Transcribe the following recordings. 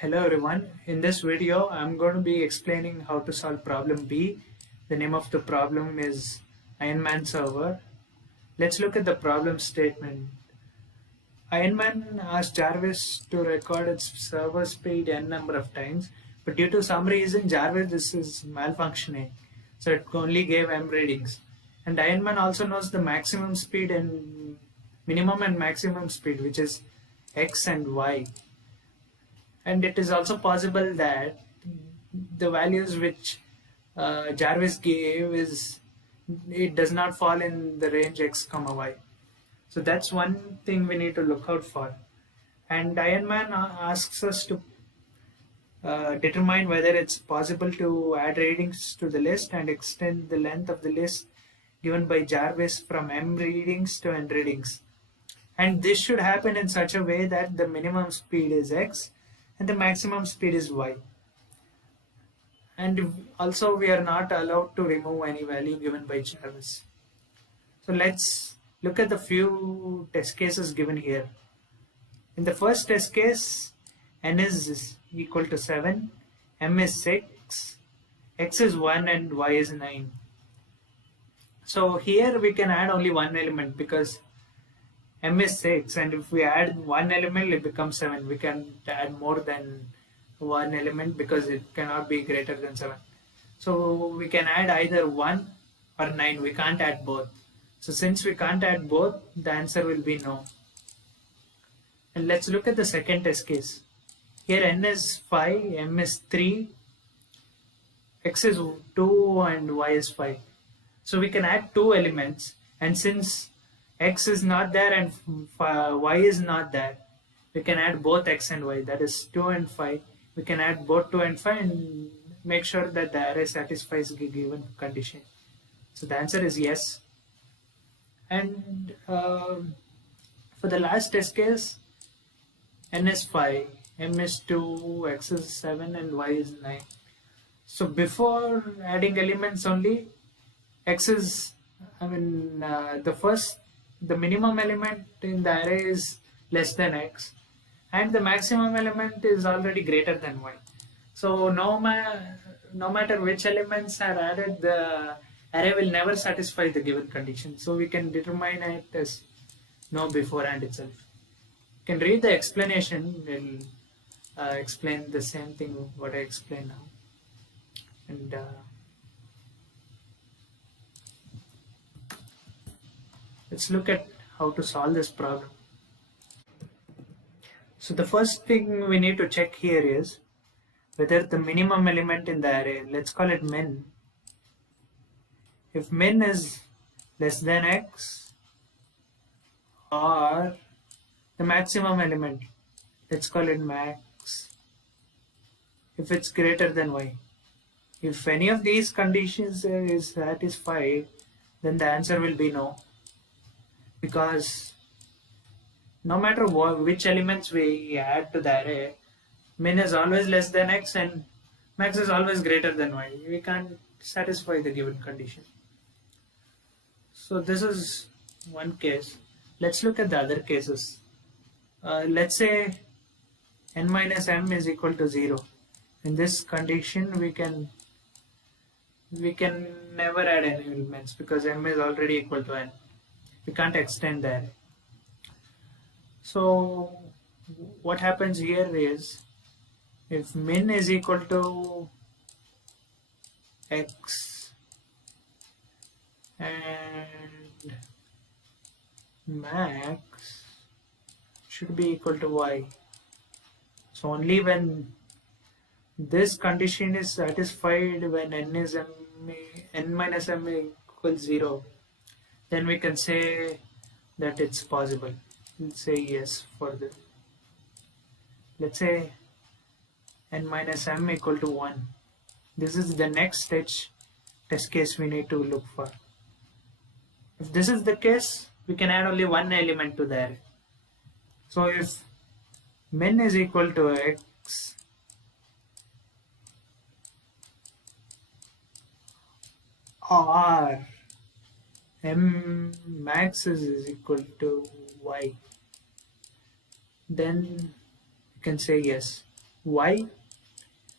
Hello everyone. In this video, I'm going to be explaining how to solve problem B. The name of the problem is Ironman server. Let's look at the problem statement. Ironman asked Jarvis to record its server speed n number of times, but due to some reason, Jarvis is malfunctioning, so it only gave m readings. And Ironman also knows the maximum speed and minimum and maximum speed, which is x and y. And it is also possible that the values which Jarvis gave is it does not fall in the range x comma y. So that's one thing we need to look out for. And Ironman asks us to determine whether it's possible to add readings to the list and extend the length of the list given by Jarvis from m readings to n readings. And this should happen in such a way that the minimum speed is x and the maximum speed is y. And also we are not allowed to remove any value given by Jarvis. So let's look at the few test cases given here. In the first test case, n is equal to 7, m is 6, x is 1 and y is 9. So here we can add only one element because m is 6, and if we add one element it becomes 7. We can add more than one element because it cannot be greater than 7. So we can add either 1 or 9. We can't add both. So since we can't add both, the answer will be no. And let's look at the second test case. Here n is 5, m is 3, x is 2 and y is 5. So we can add two elements, and since x is not there and y is not there, we can add both x and y, that is 2 and 5. We can add both 2 and 5 and make sure that the array satisfies the given condition. So the answer is yes. And for the last test case, n is 5, m is 2, x is 7 and y is 9. So before adding elements only, x is, the minimum element in the array is less than x, and the maximum element is already greater than y. So no matter which elements are added, the array will never satisfy the given condition. So we can determine it as no beforehand itself. You can read the explanation. We'll explain the same thing what I explained now. And let's look at how to solve this problem. So the first thing we need to check here is whether the minimum element in the array, let's call it min, if min is less than x, or the maximum element, let's call it max, if it's greater than y. If any of these conditions is satisfied, then the answer will be no, because no matter which elements we add to the array, min is always less than x and max is always greater than y. We can't satisfy the given condition. So this is one case. Let's look at the other cases. Let's say n minus m is equal to 0. In this condition, we can never add any elements because m is already equal to n. We can't extend the array. So what happens here is, if min is equal to x and max should be equal to y, so only when this condition is satisfied, when n minus m equals 0, then we can say that it's possible. Let's say yes for this. Let's say n minus m equal to 1. This is the next test case we need to look for. If this is the case, we can add only one element to the array. So if min is equal to x, or m max is equal to y, then you can say yes. Why?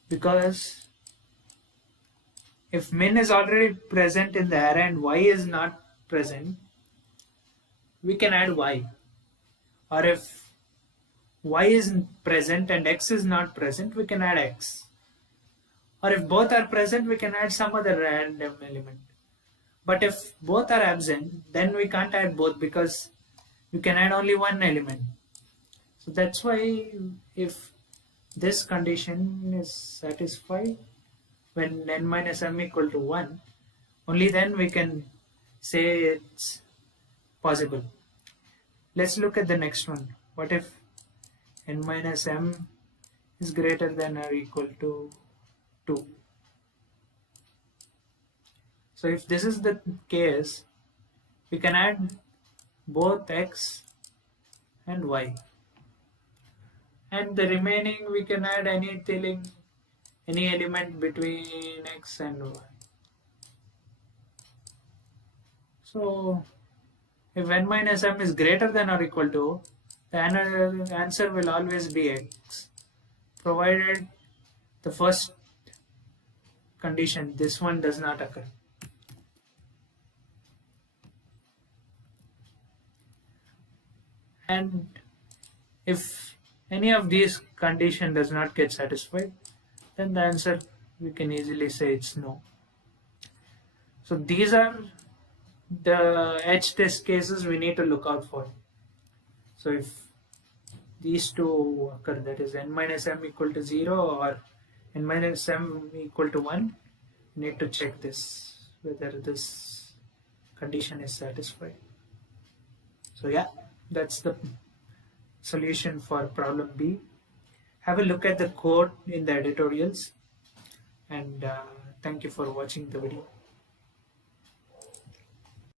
Because if min is already present in the array and y is not present, we can add y. Or if y is present and x is not present, we can add x. Or if both are present, we can add some other random element. But if both are absent, then we can't add both because you can add only one element. So that's why if this condition is satisfied when n minus m equal to 1, only then we can say it's possible. Let's look at the next one. What if n minus m is greater than or equal to 2? So if this is the case, we can add both x and y. And the remaining we can add any element between x and y. So if n minus m is greater than or equal to, the answer will always be x, provided the first condition, this one, does not occur. And if any of these condition does not get satisfied, then the answer, we can easily say it's no. So these are the edge test cases we need to look out for. So if these two occur, that is n minus m equal to 0 or n minus m equal to 1, you need to check this, whether this condition is satisfied. So yeah, that's the solution for problem B. Have a look at the code in the editorials, and thank you for watching the video.